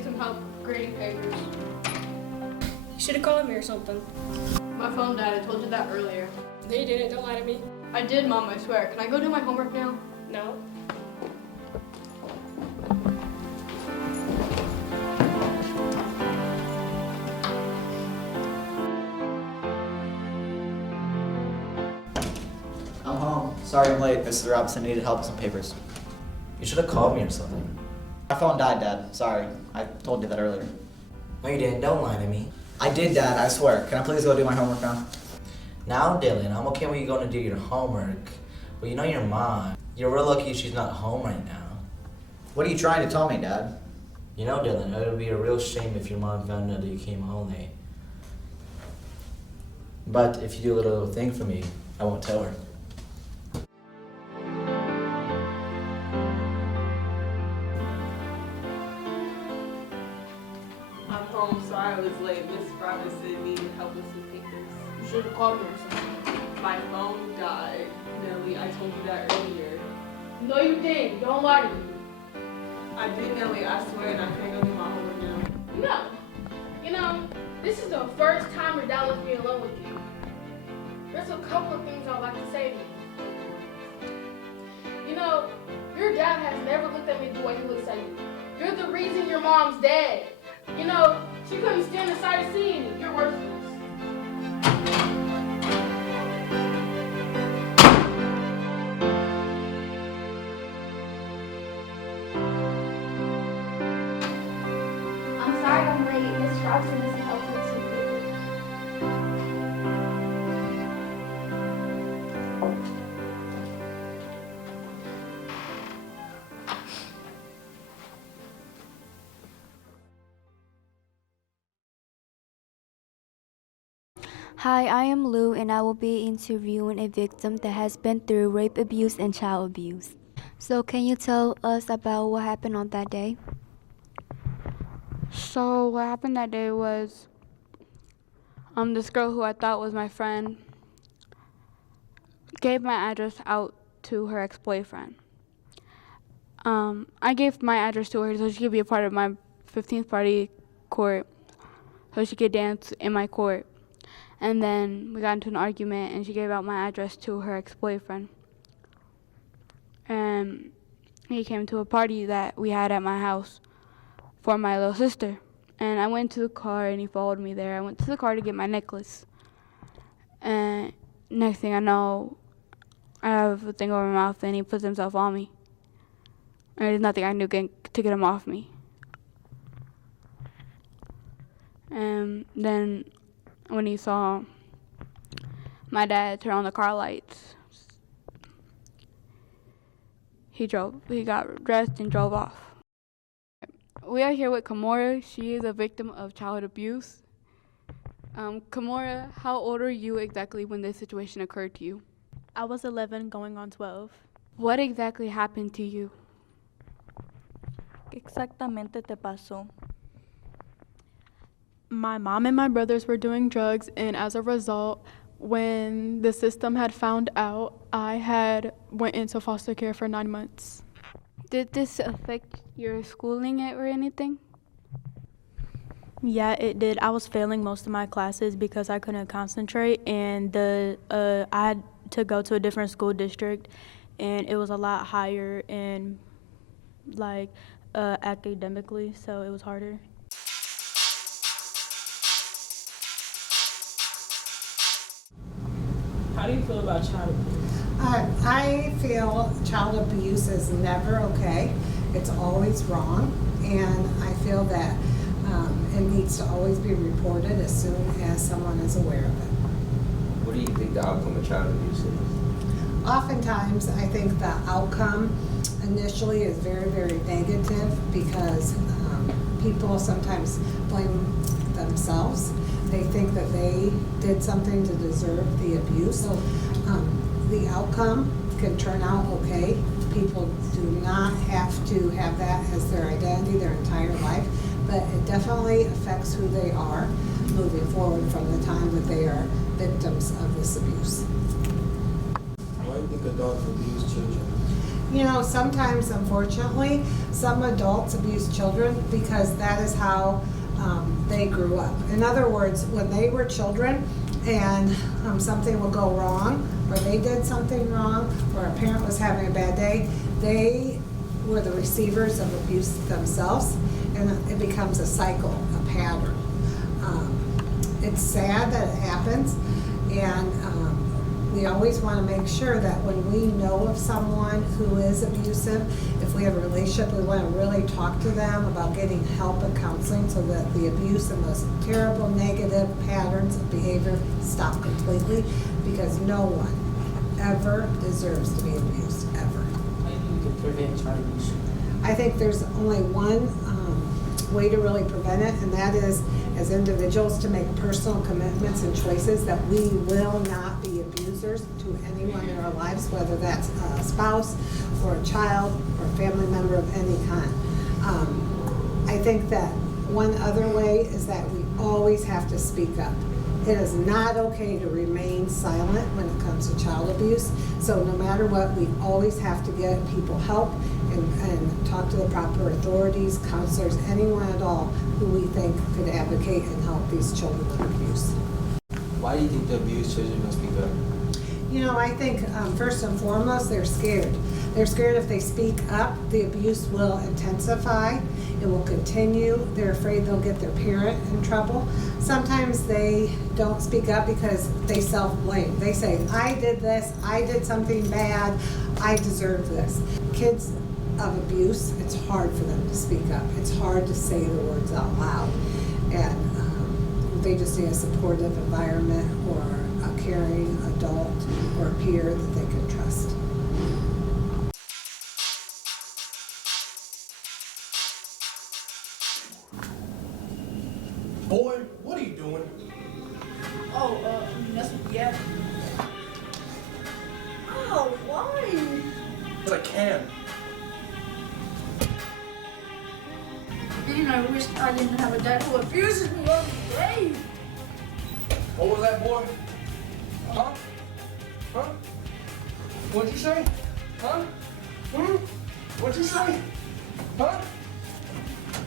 need some help grading papers. You should have called me or something. My phone died. I told you that earlier. No, you didn't. Don't lie to me. I did, Mom, I swear. Can I go do my homework now? No. I'm home. Sorry I'm late. Mrs. Robinson needed help with some papers. You should have called me or something. My phone died, Dad. Sorry. I told you that earlier. No, you didn't. Don't lie to me. I did, Dad. I swear. Can I please go do my homework now? Now, Dylan, I'm okay when you're going to do your homework. But you know your mom. You're real lucky she's not home right now. What are you trying to tell me, Dad? You know, Dylan, it would be a real shame if your mom found out that you came home late. But if you do a little thing for me, I won't tell her. I'm home. Sorry I was late. Miss Robinson needed help with some papers. You should have called me or something. My phone died. Nelly, I told you that earlier. No, you didn't. Don't lie to me. I did, Nelly. I swear, and I can't go do my homework now. No. You know, this is the first time your dad left me alone with you. There's a couple of things I'd like to say to you. You know, your dad has never looked at me the way he looks at you. You're the reason your mom's dead. You know, she couldn't stand the sight of seeing you. You're worthless. I'm sorry I'm late. Miss Robinson needs help with some papers. Hi, I am Lou, and I will be interviewing a victim that has been through rape, abuse, and child abuse. So, can you tell us about what happened on that day? So what happened that day was this girl who I thought was my friend gave my address out to her ex-boyfriend. I gave my address to her so she could be a part of my 15th party court, so she could dance in my court. And then we got into an argument and she gave out my address to her ex-boyfriend. And he came to a party that we had at my house for my little sister. And I went to the car and he followed me there. I went to the car to get my necklace. And next thing I know, I have a thing over my mouth and he puts himself on me. And there's nothing I knew to get him off me. And then when he saw my dad turn on the car lights, he got dressed and drove off. We are here with Kamora. She is a victim of child abuse. Kamora, how old are you exactly when this situation occurred to you? I was 11 going on 12. What exactly happened to you? ¿Qué exactamente te pasó? My mom and my brothers were doing drugs, and as a result, when the system had found out, I went into foster care for 9 months. Did this affect your schooling or anything? Yeah, it did. I was failing most of my classes because I couldn't concentrate, and I had to go to a different school district, and it was a lot higher in academically, so it was harder. How do you feel about child abuse? I feel child abuse is never okay. It's always wrong, and I feel that it needs to always be reported as soon as someone is aware of it. What do you think the outcome of child abuse is? Oftentimes, I think the outcome initially is very, very negative because people sometimes blame themselves. They think that they did something to deserve the abuse. So the outcome can turn out okay. People do not have to have that as their identity their entire life, but it definitely affects who they are moving forward from the time that they are victims of this abuse. Why do you think adults abuse children? You know, sometimes, unfortunately, some adults abuse children because that is how they grew up. In other words, when they were children and something would go wrong, or they did something wrong, or a parent was having a bad day, they were the receivers of abuse themselves, and it becomes a cycle, a pattern. It's sad that it happens, and we always want to make sure that when we know of someone who is abusive, if we have a relationship, we want to really talk to them about getting help and counseling so that the abuse and those terrible negative patterns of behavior stop completely, because no one ever deserves to be abused, ever. How do you think we can prevent child abuse? I think there's only one way to really prevent it, and that is as individuals to make personal commitments and choices that we will not be abusers to anyone in our lives, whether that's a spouse or a child or a family member of any kind. I think that one other way is that we always have to speak up. It is not okay to remain silent when it comes to child abuse. So no matter what, we always have to get people help and talk to the proper authorities, counselors, anyone at all who we think could advocate and help these children of abuse. Why do you think the abused children don't speak up? You know, I think first and foremost, they're scared. They're scared if they speak up, the abuse will intensify. It will continue. They're afraid they'll get their parent in trouble. Sometimes they don't speak up because they self-blame. They say, I did this, I did something bad, I deserve this. Kids of abuse, it's hard for them to speak up. It's hard to say the words out loud. And they just need a supportive environment or a caring adult or a peer that they can trust. Boy, what are you doing? Oh, nothing yet. Ow, why? But I can. Man, I wish I didn't have a dad who abuses me every day. What was that, boy? Huh? Huh? What'd you say? Huh? What'd you say? Huh?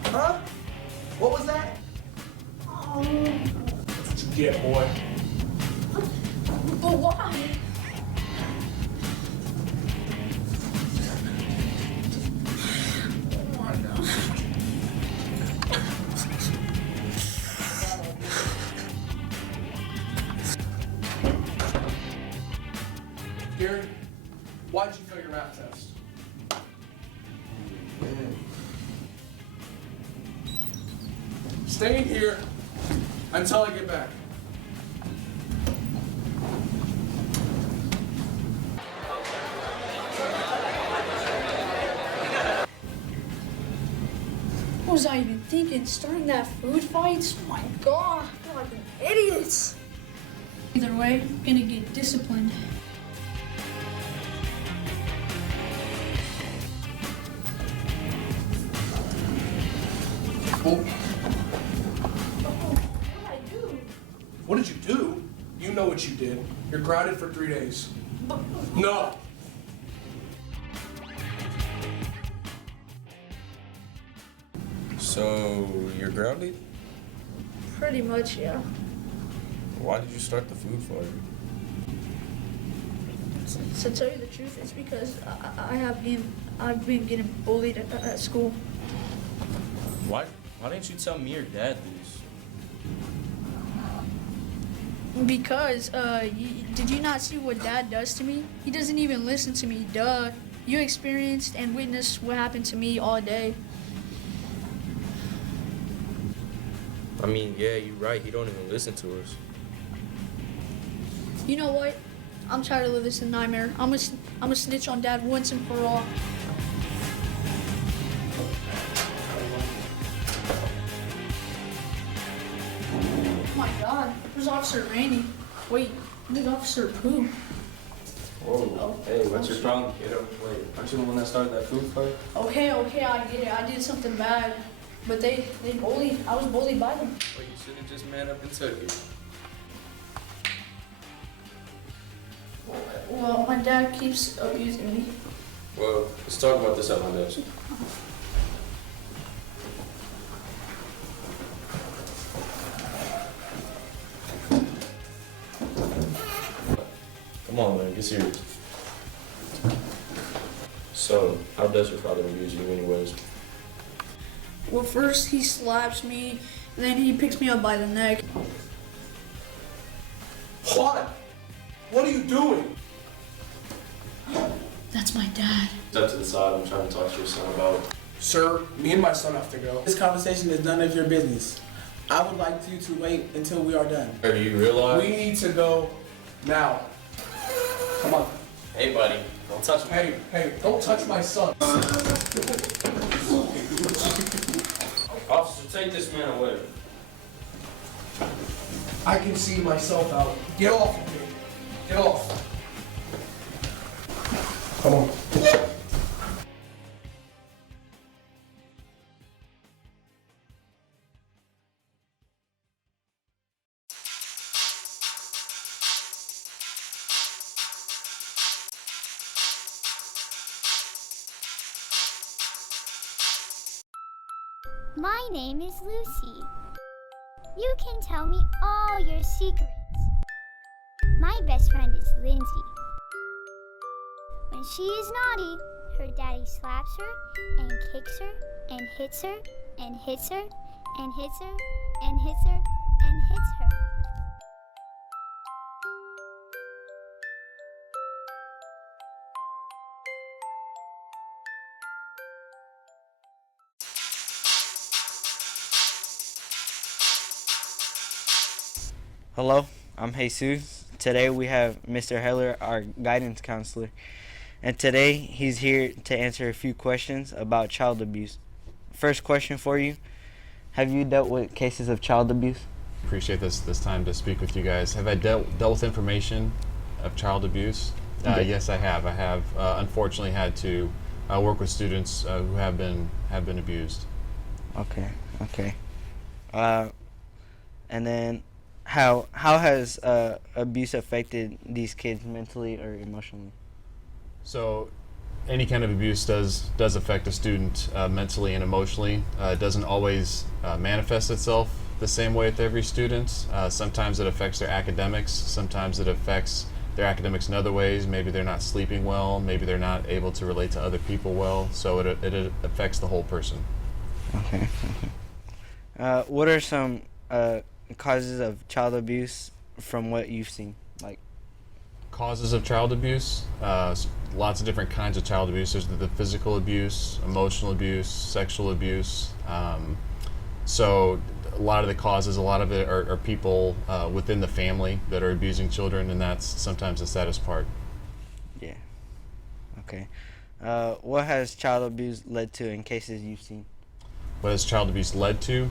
Huh? What was that? That's what you get, boy. But why? Gary, why did you fail your math test? Staying here until I get back. What was I even thinking? Starting that food fight? Oh my god, I feel like an idiot. Either way, I'm gonna get disciplined. Well, What did I do? what did you do? You know what you did. You're grounded for 3 days. No. So, you're grounded? Pretty much, yeah. Why did you start the food fire? To tell you the truth, it's because I've been getting bullied at school. Why didn't you tell me or Dad this? Because, did you not see what Dad does to me? He doesn't even listen to me, duh. You experienced and witnessed what happened to me all day. I mean, yeah, you're right. He don't even listen to us. You know what? I'm tired of living this nightmare. I'm a snitch on Dad once and for all. Oh my god, there's Officer Randy. Wait, there's Officer who? Whoa. Hey, what's your problem, kiddo? Wait, aren't you the one that started that food fight? Okay, I get it. I did something bad. But they bullied. I was bullied by them. Well, you should have just man up and took it. Well, my dad keeps abusing me. Well, Let's talk about this at my desk. Come on, man, get serious. So, how does your father abuse you anyways? Well, first he slaps me, and then he picks me up by the neck. What? What are you doing? That's my dad. Step to the side, I'm trying to talk to your son about. Sir, me and my son have to go. This conversation is none of your business. I would like you to wait until we are done. Do you realize? We need to go now. Come on. Hey, buddy, don't touch me. Hey, don't touch my son. Officer, take this man away. I can see myself out. Get off of me. Get off. Come on. My name is Lucy. You can tell me all your secrets. My best friend is Lindsay. When she is naughty, her daddy slaps her and kicks her and hits her and hits her and hits her and hits her and hits her. Hello, I'm Jesus. Today we have Mr. Heller, our guidance counselor, and today he's here to answer a few questions about child abuse. First question for you: have you dealt with cases of child abuse? Appreciate this time to speak with you guys. Have I dealt with information of child abuse? Yes, I have. I have unfortunately had to work with students who have been abused. Okay. And then how has abuse affected these kids mentally or emotionally? So any kind of abuse does affect a student mentally and emotionally. It doesn't always manifest itself the same way with every student. Sometimes it affects their academics. Sometimes it affects their academics in other ways. Maybe they're not sleeping well. Maybe they're not able to relate to other people well. So it affects the whole person. Okay. What are some causes of child abuse from what you've seen? Like causes of child abuse, lots of different kinds of child abuse. There's the physical abuse, emotional abuse, sexual abuse. So a lot of the causes, a lot of it are people within the family that are abusing children, and that's sometimes the saddest part. Yeah. Okay. What has child abuse led to in cases you've seen? What has child abuse led to?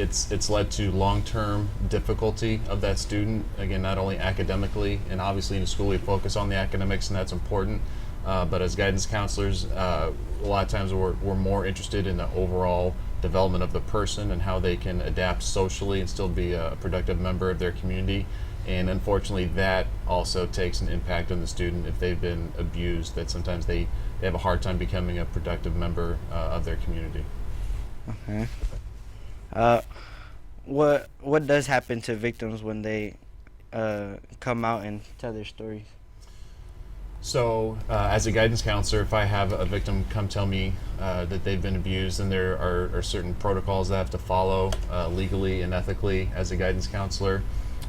It's led to long-term difficulty of that student. Again, not only academically, and obviously in school we focus on the academics, and that's important. But as guidance counselors, a lot of times we're more interested in the overall development of the person and how they can adapt socially and still be a productive member of their community. And unfortunately, that also takes an impact on the student if they've been abused. That sometimes they have a hard time becoming a productive member of their community. Okay. What does happen to victims when they come out and tell their stories? So, as a guidance counselor, if I have a victim come tell me that they've been abused, then there are certain protocols that I have to follow legally and ethically as a guidance counselor.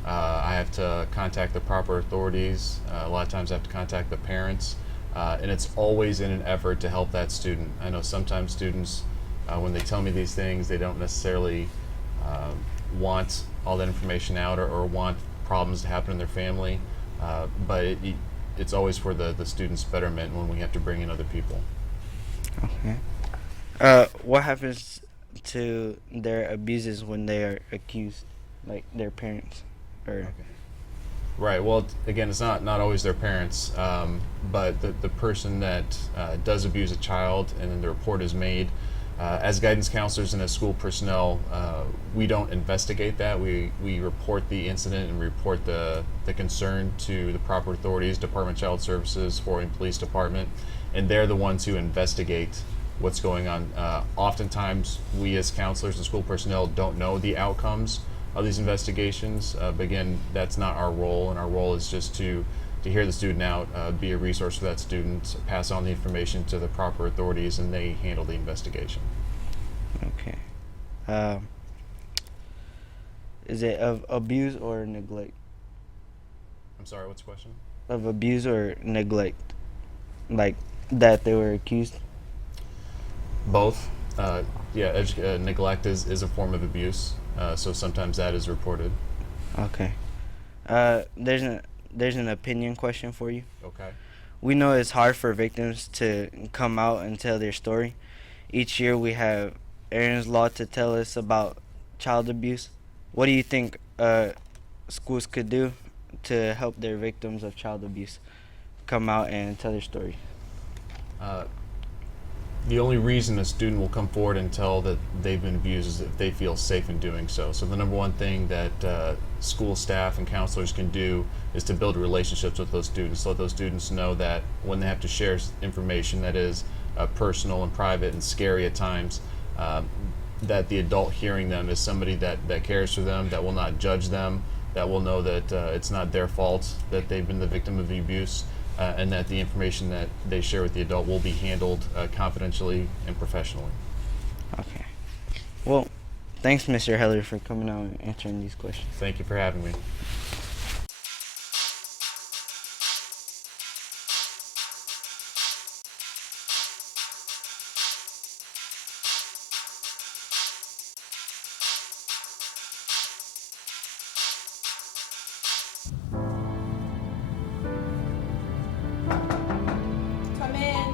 I have to contact the proper authorities. A lot of times I have to contact the parents. And it's always in an effort to help that student. I know sometimes students, when they tell me these things, they don't necessarily want all that information out or want problems to happen in their family. But it's always for the student's betterment when we have to bring in other people. Okay. What happens to their abusers when they are accused, like their parents? Or Right. Well, again, it's not always their parents, but the person that does abuse a child and then the report is made, as guidance counselors and as school personnel, we don't investigate that. We report the incident and report the concern to the proper authorities, Department of Child Services, Fort Wayne Police Department, and they're the ones who investigate what's going on. Oftentimes, we as counselors and school personnel don't know the outcomes of these investigations, but again, that's not our role, and our role is just to hear the student out, be a resource for that student, pass on the information to the proper authorities, and they handle the investigation. Okay. Is it of abuse or neglect? I'm sorry, what's the question? Of abuse or neglect, like that they were accused? Both. Neglect is a form of abuse, so sometimes that is reported. Okay. There's an opinion question for you. Okay. We know it's hard for victims to come out and tell their story. Each year we have Aaron's Law to tell us about child abuse. What do you think schools could do to help their victims of child abuse come out and tell their story? The only reason a student will come forward and tell that they've been abused is if they feel safe in doing so. So the number one thing that school staff and counselors can do is to build relationships with those students. Let those students know that when they have to share information that is personal and private and scary at times, that the adult hearing them is somebody that cares for them, that will not judge them, that will know that it's not their fault that they've been the victim of the abuse, and that the information that they share with the adult will be handled confidentially and professionally. Okay. Well, thanks, Mr. Heller, for coming out and answering these questions. Thank you for having me. Come in.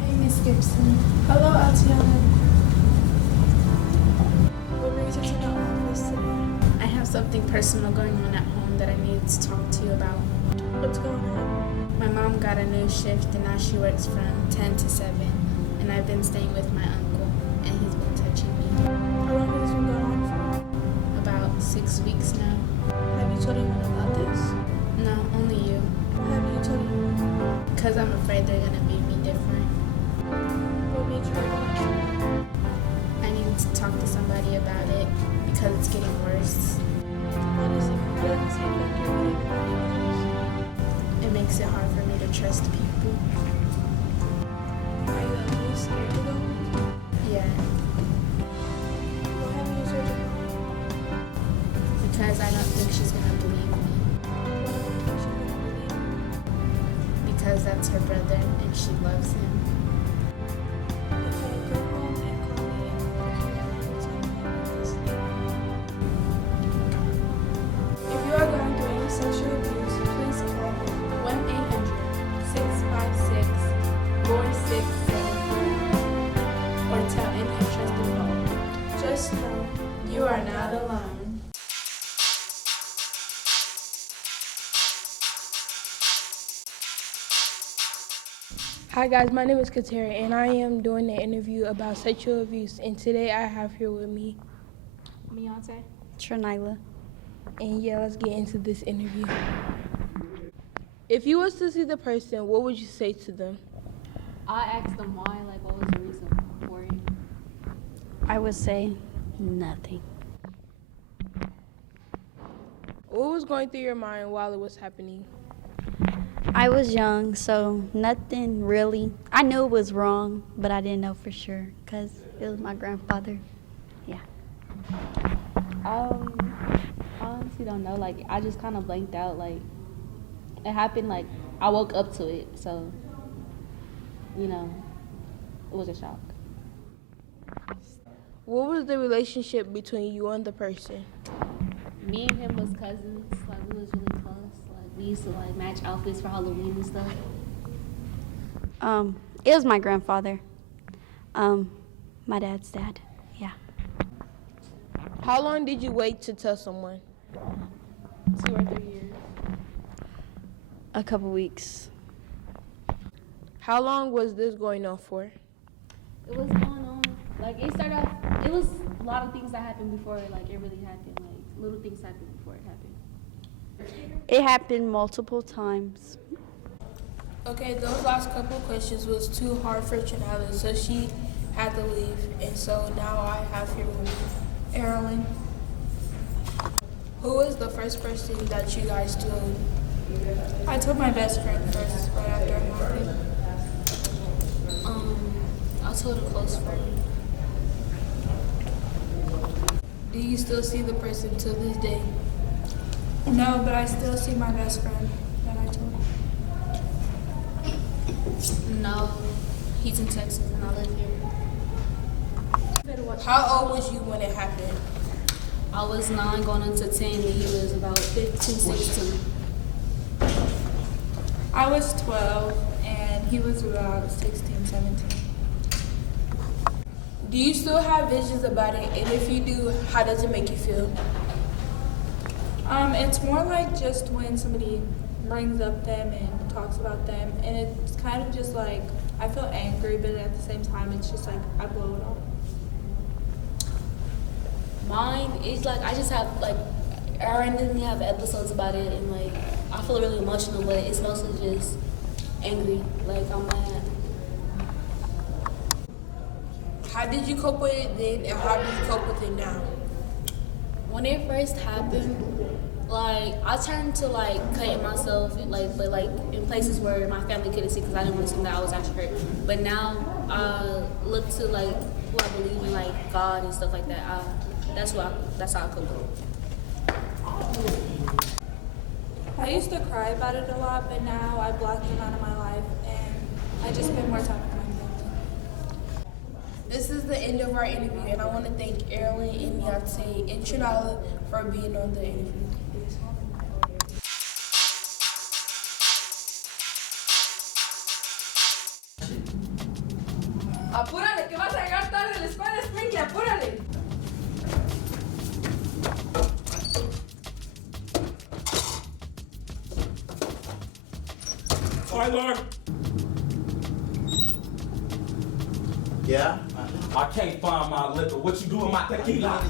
Hey, Miss Gibson. Hello, Atiana. What brings you to the office today? I have something personal going on at home that I need to talk to you about. What's going on? My mom got a new shift and now she works from 10 to 7. And I've been staying with my uncle and he's been touching me. How long has this been going on for? About 6 weeks now. Have you told anyone about this? No, only you. Why haven't you told anyone? Because I'm afraid they're going to view me different. What made you want? I need to talk to somebody about it because it's getting worse. How does it affect your behavior? It makes it hard for me to trust people. Are you at least scared to go? Yeah, Why haven't you told anyone? because I don't think she's going to believe me. Why don't you think she's gonna believe you? Because that's her brother and she loves him. Okay, go home and call me and I'll pick you up and tell me about this. If you are going through any sexual abuse, please call 1-800-656-4674 or tell any trusted phone. Just know you are not alone. Hi guys, my name is Katera and I am doing an interview about sexual abuse, and today I have here with me Beyonce. Trinila. and yeah, let's get into this interview. If you was to see the person, what would you say to them? I asked them why, like what was the reason for it? I would say nothing. What was going through your mind while it was happening? I was young, so nothing really. I knew it was wrong, but I didn't know for sure because it was my grandfather. Yeah. I honestly don't know. Like I just kind of blanked out. Like it happened. Like I woke up to it, so you know, it was a shock. What was the relationship between you and the person? Me and him was cousins. Like we was really close. Like we used to like match outfits for Halloween and stuff. It was my grandfather. My dad's dad. Yeah. How long did you wait to tell someone? 2 or 3 years. A couple weeks. How long was this going on for? It was going on. Like it started off. It was a lot of things that happened before like it really happened. Like little things happened before it happened. It happened multiple times. Okay, those last couple questions was too hard for Trinella, so she had to leave. And so now I have here with me Erin. Who was the first person that you guys told? I told my best friend first, right after it happened. I told a close friend. Do you still see the person to this day? No, but I still see my best friend that I told. No, he's in Texas and I live here. How old was you when it happened? I was 9 going into 10 and he was about 15, 16. I was 12 and he was about 16, 17. Do you still have visions about it? And if you do, how does it make you feel? It's more like just when somebody brings up them and talks about them, and it's kind of just like I feel angry, but at the same time, it's just like I blow it off. Mine is like I just have like I randomly have episodes about it and like I feel really emotional, but it's mostly just angry. Like I'm mad. How did you cope with it then, and how do you cope with it now? When it first happened, like I turned to like cutting myself, but in places where my family couldn't see because I didn't want to see that I was actually hurt. But now I look to like who I believe in, like God and stuff like that. That's how I cope with it. I used to cry about it a lot, but now I blocked it out of my life and I just spend more time with my family. This is the end of our interview, and I want to thank Erin and Beyonce and Trinella for being on the interview. Apúrale, que vas a llegar tarde a la escuela, Sprinkle, apúrale. Tyler! Yeah? I can't find my liquor. What you doing with my tequila?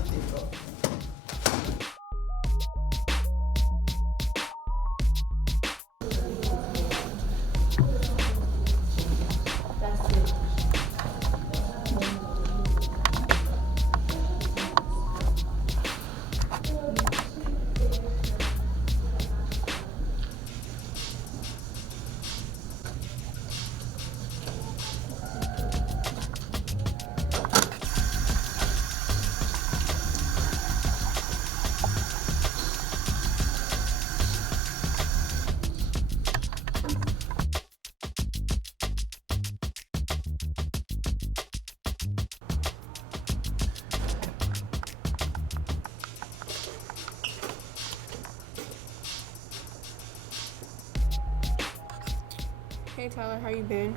Hey Tyler, how you been?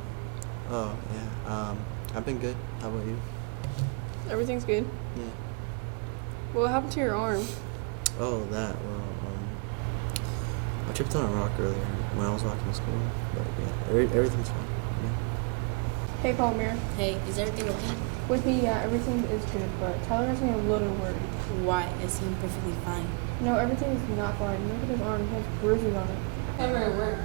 Oh, yeah. I've been good. How about you? Everything's good? Yeah. What happened to your arm? Oh, that. Well, I tripped on a rock earlier when I was walking to school. But yeah, everything's fine. Yeah. Hey Palmer. Hey, is everything okay? With me, yeah, everything is good, but Tyler has me a little worried. Why? It seemed perfectly fine. No, everything is not fine. Look at his arm. He has bruises on it. Everywhere it works.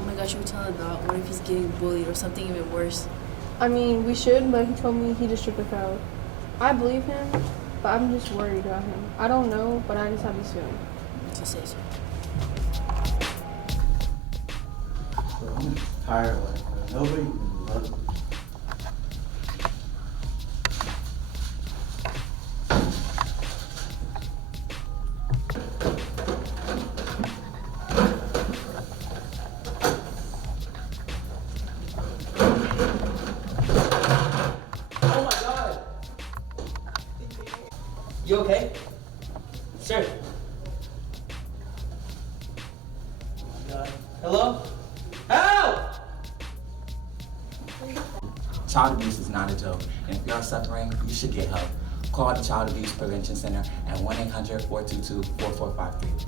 Oh my gosh, you were telling about what if he's getting bullied or something even worse? I mean, we should, but he told me he just tripped a foul. I believe him, but I'm just worried about him. I don't know, but I just have this feeling. Just say so. So I'm tired of life. Nobody loves me. You okay? Sir. Hello? Help! Child abuse is not a joke, and if you're suffering, you should get help. Call the Child Abuse Prevention Center at 1-800-422-4453.